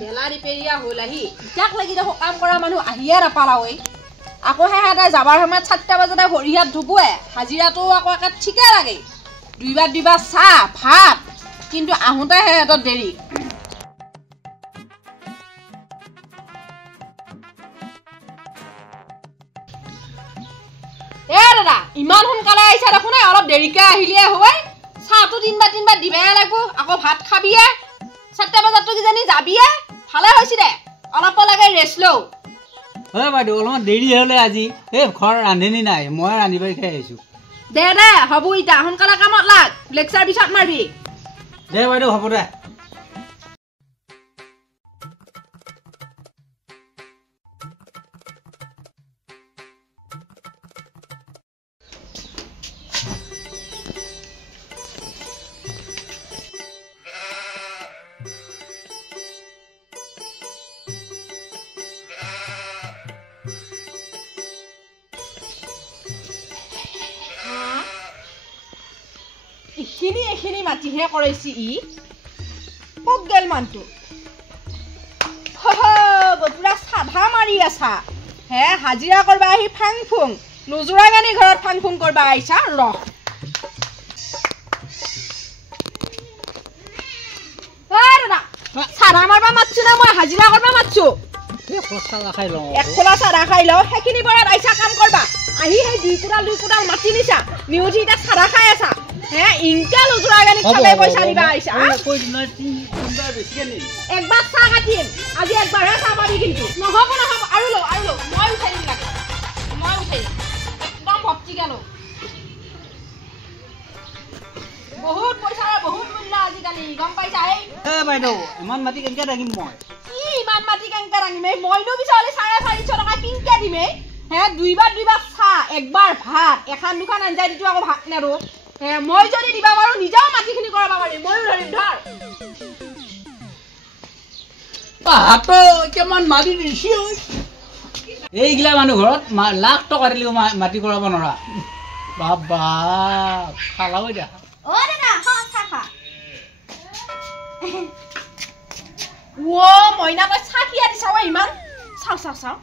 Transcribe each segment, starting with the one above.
বেলা ৰিপেৰিয়া হ'ল আহি ইটাক লাগি দেখো কাম কৰা মানুহ আহিয়ে নাপালা ঐ আকৌ হেহঁতে যাবাৰ সময়ত 7টা বজাতে ভৰিয়াত ধুবুৱে হাজিৰাটো আকৌ একে ঠিকে লাগে দুইবাৰ চাহ ভাত কিন্তু আহোঁতে হেহঁতৰ দেৰি দাদা ইমান সোনকালে আহিছা দেখোন নাই অলপ দেৰিকে আহিলে হয় চাহটো তিনবাৰ দিবাই লাগিব আকৌ ভাত খাবিয়ে 7টা বজাতটো কিজানি যাবিয়ে ভালে হৈছে দে অলপ লাগে ৰেষ্ট লও হয় বাইদেউ অলপমান দেৰি হ'লে আজি এই ঘৰ ৰান্ধনি নাই মই ৰান্ধিবাই খাই আহিছো দে হ'ব ইটা সোনকালে কামত লাগ লেকচাৰ পিছত মাৰবি দে বাইদেউ হ'ব দে এইখিনি মাটিহে কৰাইছি ই পক গেল মানটো পুৰা চাধা মাৰি আছা হে হাজিৰা কৰবা আহি ফাং ফুং নোজোৰা গানি ঘৰত ফাং ফুং কৰবা আহিছা ৰহ দাদা চাধা মাৰবা মাতছো না মই হাজিৰা কৰবা মাতছো এক খোলা চাধা খাই লওঁ সেইখিনি বৰত আহিছা কাম কৰবা আহি সেই দুই কুটাল মাটি নিছা নিউঠি এতিয়া চাধা খাই আছা হে ইনকা লুজুৰা গানি খালে পয়সা দিবা আইছা একবাৰ চাহ কাটিম আজি একবাৰহে চাহ পাবি কিন্তু নহব আৰু ল মই উঠাই দিম লাগে মই উঠাই একদম ভক্তি গালো বহুত পয়সা বহুত মূল্য আজিকালি গম পাইছা এই বাইদেউ ইমান মাটি কেনেকে ৰাখিম মই কি ইমান মাটি কেনেকে ৰাখিম মইনো বিচাৰিলে 450 টকা কিনকে দিমে হে দুইবাৰ চাহ একবাৰ ভাত এখন দুখন আঞ্জা দিটো আকৌ ভাত নেৰো মই যদি দিবা পাৰো নিজেও মাটিখিনি কৰাব পাৰি মইও ধৰিম ধৰ হাতো কেমান মাটি দিছি এইগিলা মানুহ ঘৰত লাখ টকা দিলেও মাটি কৰাব নোৱাৰা বাবা খালাও দিয়া ও দাদা চাহ খা ও মইনা কই চাহ কিয়া দিছা ইমান চাও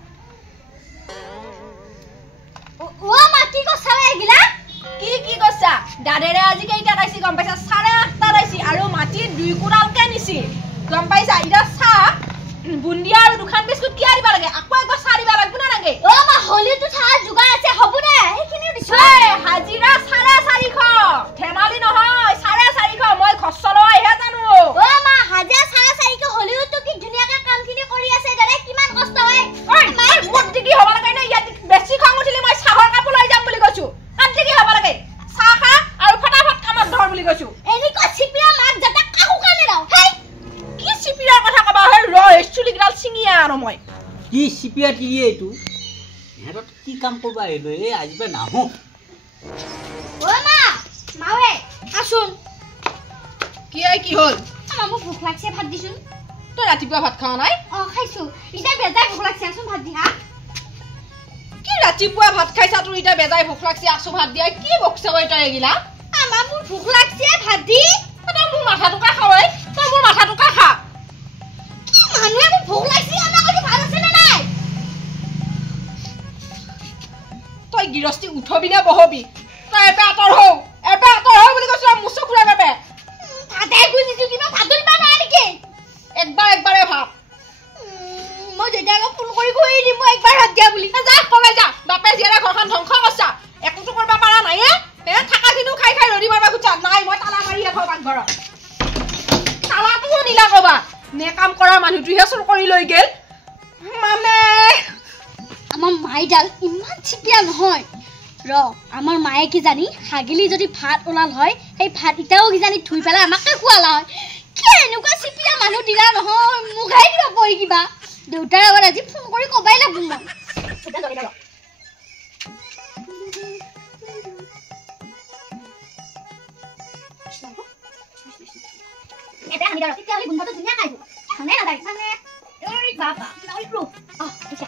ও মাটি কো চাও এগিলা কি কৈছা দাদেৰে আজি কেইটা আইছি গম পাইছা 8:30 আইছি আৰু মাটি 2 কুটালকে নিছি গম পাইছা ইটা চাহ বুন্দিয়া আৰু দুখান বিস্কুট কিয়া দিবা লাগে আকৌ একবাৰ চাহ দিবা লাগব না লাগে ও মা হলিটো চাহ জুগাৰ আছে হ'ব না এইখিনি দিছো হাজিৰা 450 ধেমালি নহয় 450 মই খৰচ লইহে জানো ও মা হাজিৰা 450 হলিও তো কি ধুনিয়াকে কামখিনি কৰি আছে দাদা কিমান কষ্ট হয় ঐ মাই মুটি কি হ'ব লাগে না ইয়াত বেছি খং উঠিলে মই চাহৰ কাপ লৈ যাম বুলি কৈছো কান্তি কি হ'ব লাগে চাহ খা আৰু ফটাফট কামত ধৰ বুলি কৈছো এনি কো চিপিয়া মাক যাতে কাকু কানে ৰাও হেই কি চিপিয়া কথা কবা হে ৰ চুলি গডাল চিঙিয়া আৰু মই কি চিপিয়া তিয়ে এইটো হেৰত কি কাম কৰবা আহিলো এই আজিবা নাহো ও মা মাৱে আসুন কি হল আমাক ভুক লাগছে ভাত দিছুন তো ৰাতিপুৱা ভাত খাও নাই খাইছো ইটা বেজাই ভুক লাগছে আসুন ভাত দি হা কি ৰাতিপুৱা ভাত খাইছা তোৰ ইটা বেজাই ভুক লাগছে আসু ভাত দিয়া কি বকছা কই তই এগিলা আমাক ভুক লাগছে ভাত দি তই মোৰ মাথাটোকা খাওই তই মোৰ মাথাটোকা খা কি মানুহে ভুক লাগছে আমাক আজি ভাত আছে না নাই তই গিৰস্তি উঠবি না বহবি তই এপে আতৰ হও বুলি কৈছ মুছু খুৰা বাবে ভাতে বুজিছো কিবা ভাত দিবা না নেকি একবাৰে ভাত মই যেতিয়াকে ফোন কৰি দিম মই একবাৰ ভাত দিয়া বুলি যা কমে যা বাপে জিয়াৰে ঘৰখন ধ্বংস কৰছা একোটো কৰবা পাৰা নাই থাকাখিনিও খাই ৰদি মাৰবা খুচা নাই মই তালা মাৰি ৰাখো পাকঘৰত তালাটোও নিলা কবা নে কাম কৰা মানুহটোহে চুৰ কৰি লৈ গেল মানে আমাৰ মাইডাল ইমান চিপিয়া নহয় আমাৰ মায়ে কি জানি হাগিলি যদি ভাত ওলাল হয় সেই ভাত ইটাও কি জানি ধুই পেলাই আমাকে খুৱালা হয় কি এনেকুৱা চিপিয়া মানুহ দিলা নহয় মুখাই দিবা পৰি কিবা দেউতাৰ আগত আজি ফোন কৰি কবাই লাগব মই এটা আমি দাও তেতিয়ালে গুণটো ধুনিয়া খাইছো খানে না দাই মানে এই বাবা কিবা প্ৰুফ বুঝা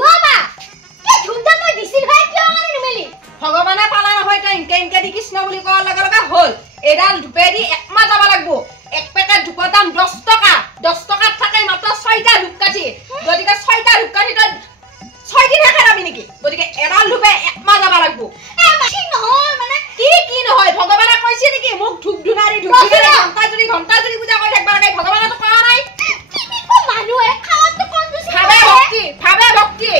মামা কি ধুনটা মই দিছিল ভাই কিয় মানে নিমেলি ভগৱানে পালা নহয় তই ইনকে দি কৃষ্ণ বুলি কোৱাৰ লগে লগে হল এডাল ধুপে দি একমা যাব লাগব মাৰি ধুতি ঘণ্টা যদি পূজা কৰি থাকিব লাগে ভগৱানক কোৱা নাই মানুহে খাওয়াতো কঞ্জুচি ভাবে ভক্তি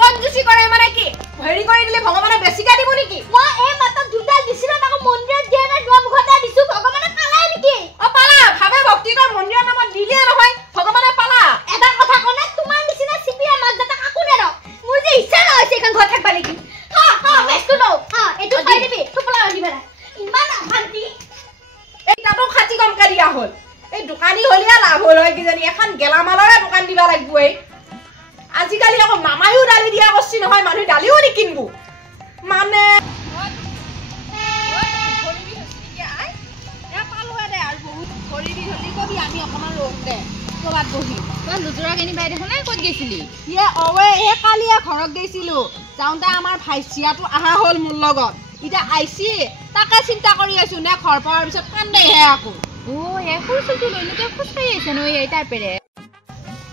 কঞ্জুচি কৰে মানে কি হেৰি কৰি দিলে ভগৱানে বেছিকে দিব নেকি মই এই মাত্ৰ দুডাল দিছিলো তাকো মন্দিৰত দিয়া নাই দুৱা মুখতে দিছো ভগৱানে পালাই নেকি অ পালা ভাবে ভক্তি তো মন্দিৰৰ নামত দিলে নহয় ভগৱানে পালা এটা কথা কনে তোমাৰ নিচিনা চিপিয়া মাছ দাতা কাকো নেৰ মোৰ যে ইচ্ছা নহৈছে এখন ঘৰ থাকবা লাগি বেস্তু ন এইটো খাই দিবি টুপলা দিবা ইমান শান্তি এই তাতো খাতি কমকে দিয়া হ'ল এই দোকানী হলিয়া লাভ হ'ল হয় কিজানি এখন গেলামালৰে দোকান দিবা লাগিব এই আজিকালি আকৌ মামায়ো দালি দিয়া কৰছি নহয় মানুহ দালিও নিকিনবো মানে আমি অকমান ৰম দে ক'বাত বহি তই লুজুৰা কিনি বাই দেখোন ক'ত গৈছিলি কালিয়ে ঘৰত গৈছিলো যাওঁতে আমাৰ ভাইচিয়াটো আহা হ'ল মোৰ লগত এতিয়া আইছি তাকে চিন্তা কৰি আছো নে ঘৰ পোৱাৰ পিছত কান্দেহে আকৌ সৰু চলটো লৈ তই খোজকাঢ়ি আহিছে ন এই তাৰ পেৰে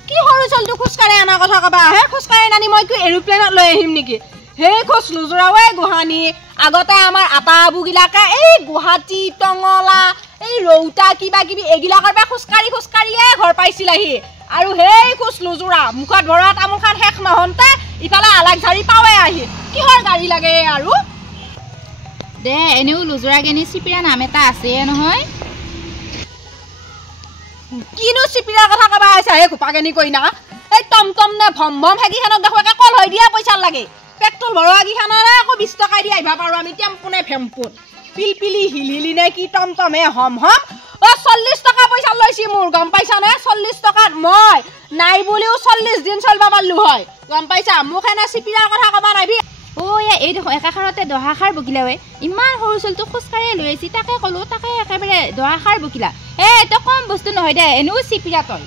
কি সৰু চলটো খোজকাঢ়ি অনা কথা কবা হে খোজকাঢ়ি নানি মই কি এৰোপ্লেনত লৈ আহিম নেকি সেই খোজ লুজুৰাৱে গুহানি আগতে আমাৰ আটা আবুগিলাকে এই গুৱাহাটী টঙলা এই ৰৌতা কিবা কিবি এইগিলাকৰ পৰা খোজকাঢ়িয়ে ঘৰ পাইছিলাহি আৰু সেই খোজ লুজুৰা মুখত ভৰা তামোল খান শেষ নহওঁতে ইফালে আলাকঝাৰি পাৱে আহি কিহৰ গাড়ী লাগে আৰু দে এনেও লুজুৰা গেনি চিপিৰা নাম এটা আছে নহয় কিনো চিপিৰাৰ কথা কবা আহিছা হে খোপাগেনি কইনা এই টমটম নে ভম ভম হেগিখানক দেখো একে কল হৈ দিয়া পইচা লাগে পেট্ৰল ভৰোৱা গিখানৰে আকৌ 20 টকা দি আহিবা পাৰো আমি টেম্পু নে ভেম্পুত পিলপিলি হিলিলি নে কি টমটমে হম হম 40 টকা পইচা লৈছি মোৰ গম পাইছা নে 40 টকাত মই নাই বুলিও 40 দিন চলবা পারলু হয় গম পাইছা মোক এনে চিপিৰাৰ কথা কবা নাইবি এই দেখো একাখাৰতে দহাখাৰ বকিলাৱে ইমান সৰু চলটো খোজকাঢ়ি লৈ আহিছি তাকে ক'লো তাকে একেবাৰে দহাখাৰ বকিলা তই কম বস্তু নহয় দে এনেও চিপিৰা তই